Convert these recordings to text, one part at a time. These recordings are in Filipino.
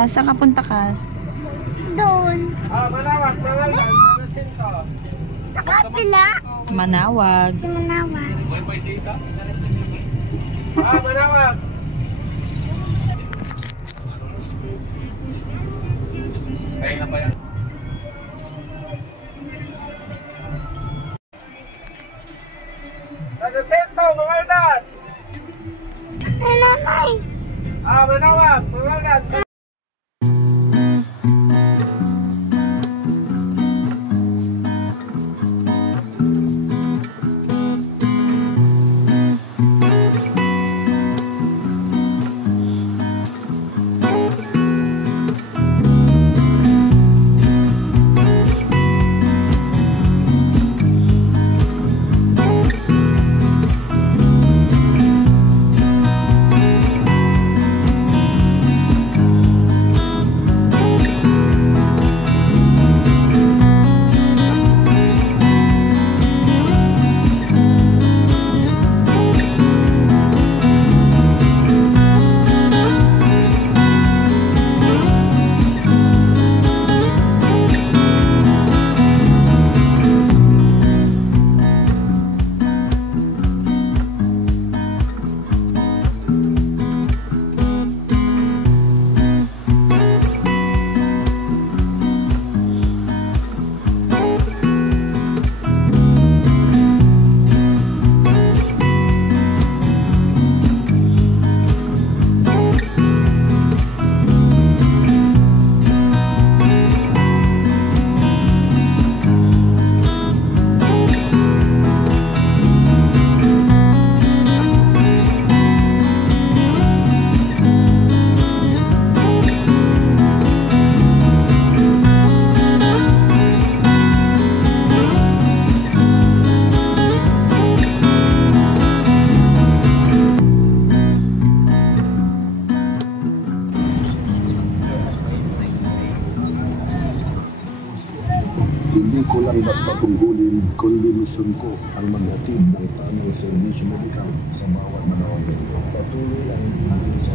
ka? Saan ka punta ka? Doon. Manawag, Manawag. Sa kapila. Manawag. Sa Manawag. Manawag. Kaya na pa yan. Sa sento, Manawag. Ay, nanay. Manawag, Manawag. Hindi ko lang basta tungkulin, kundi misyon ko ang maghatid ng tamang serbisyo medikal sa bawat Manawagan. Patuloy ang hindi sa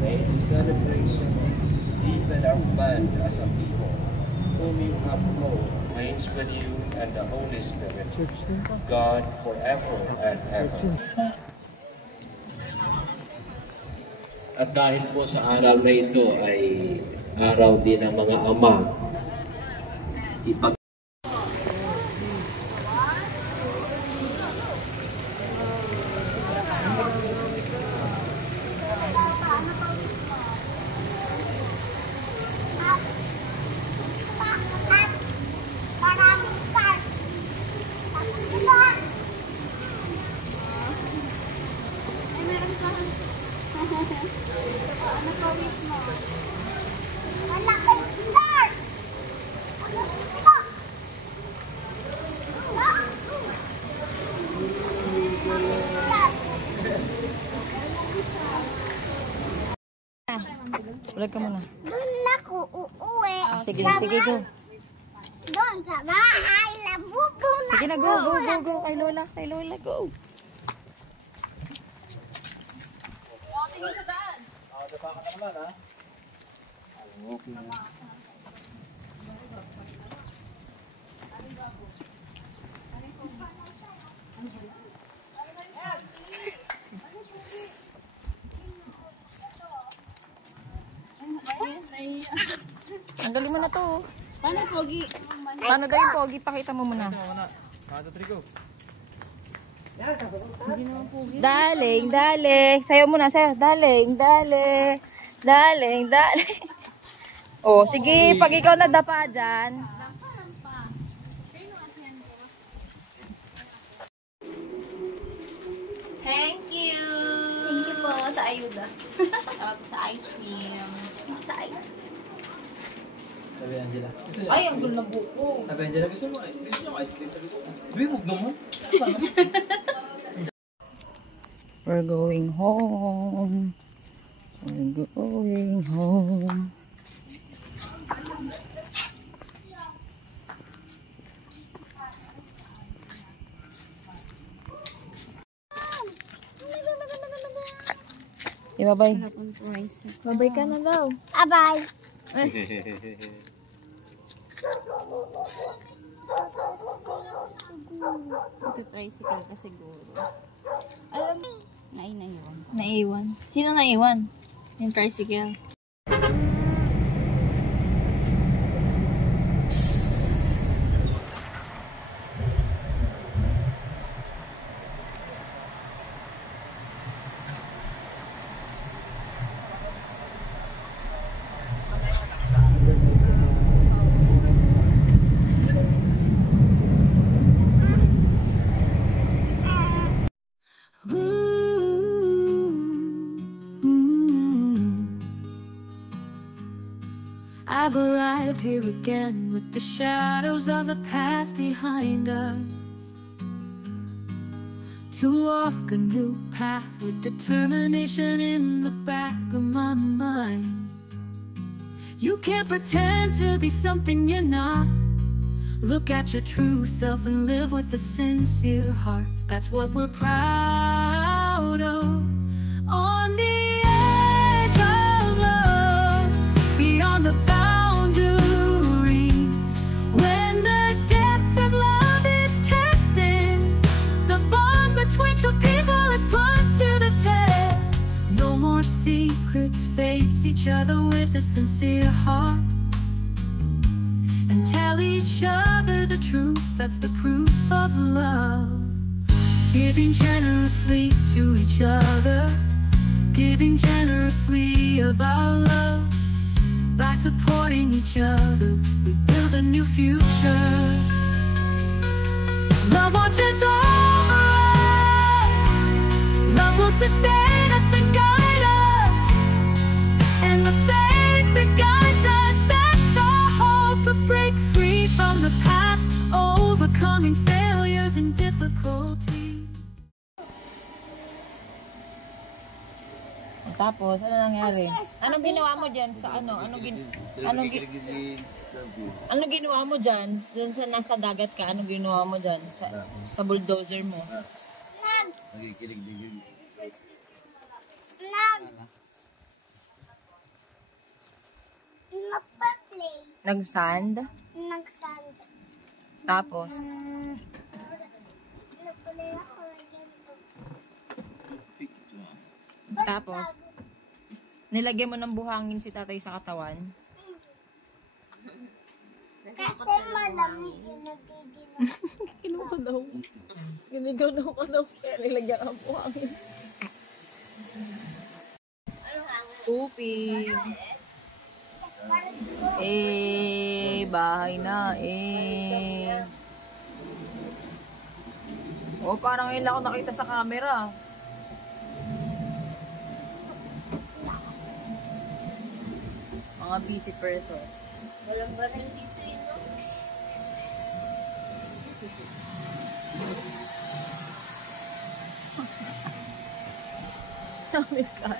May the celebration deepen our bond as a people, whom you have called, reigns with you and the Holy Spirit, God forever and ever. At dahil po sa araw na ito ay araw din ng mga ama, Ulag ka muna. Doon ako uuwi. Sige, sige, go. Doon sa bahay. Labubo na. Sige na, go, go, go, go. Kay Lola, go. Tanggalin mo na to. Paano, Pogi? Paano daw yung Pogi? Pakita mo muna. Daling, daling. Sayo muna, sayo. Daling, daling. Daling, daling. Oh, sige. Pag ikaw nadapa dyan. Thank you. Thank you po sa ayuda. Sa ice cream. Sa ice. Sabi Angela. Ay, ang gulo ng buko. Sabi Angela, gusto mo ice cream? Sabi ko, huwag naman. We're going home. We're going home. bye-bye. Wala pong price. Bye-bye ka na daw. Bye-bye. Tricycle ka siguro. Alam, naiwan. Naiwan. Sino naiwan? Yung tricycle. I've arrived here again with the shadows of the past behind us, to walk a new path with determination in the back of my mind. You can't pretend to be something you're not. Look at your true self and live with a sincere heart. That's what we're proud of. On the edge of love, beyond the boundaries, when the depth of love is tested, the bond between two people is put to the test. No more secrets, face each other with a sincere heart, and tell each other the truth. That's the proof of love. Giving generously to each other, giving generously of our love. By supporting each other, we build a new future. Love watches over us. Love will sustain us and guide us, and the faith that guides us, that's our hope. To break free from the past, overcoming failures and difficulties. Tapos, ano nangyari? Anong ginawa mo dyan? Sa ano? Anong ginawa mo dyan? Doon sa nasa dagat ka, anong ginawa mo dyan? Sa bulldozer mo? Nagpa-play. Nag-sand? Nag-sand. Tapos? Nagplay ako ganito. Tapos? Nilagyan mo ng buhangin si tatay sa katawan? Kasi malamig yung nagigilan. Ginawa ka daw. Ginigaw ka daw. Kaya nilagyan ang buhangin. Tupig. Bahay na. Oh, parang ngayon lang ako nakita sa camera. Mga busy person. Walang baril dito yun, no? Sabi ka.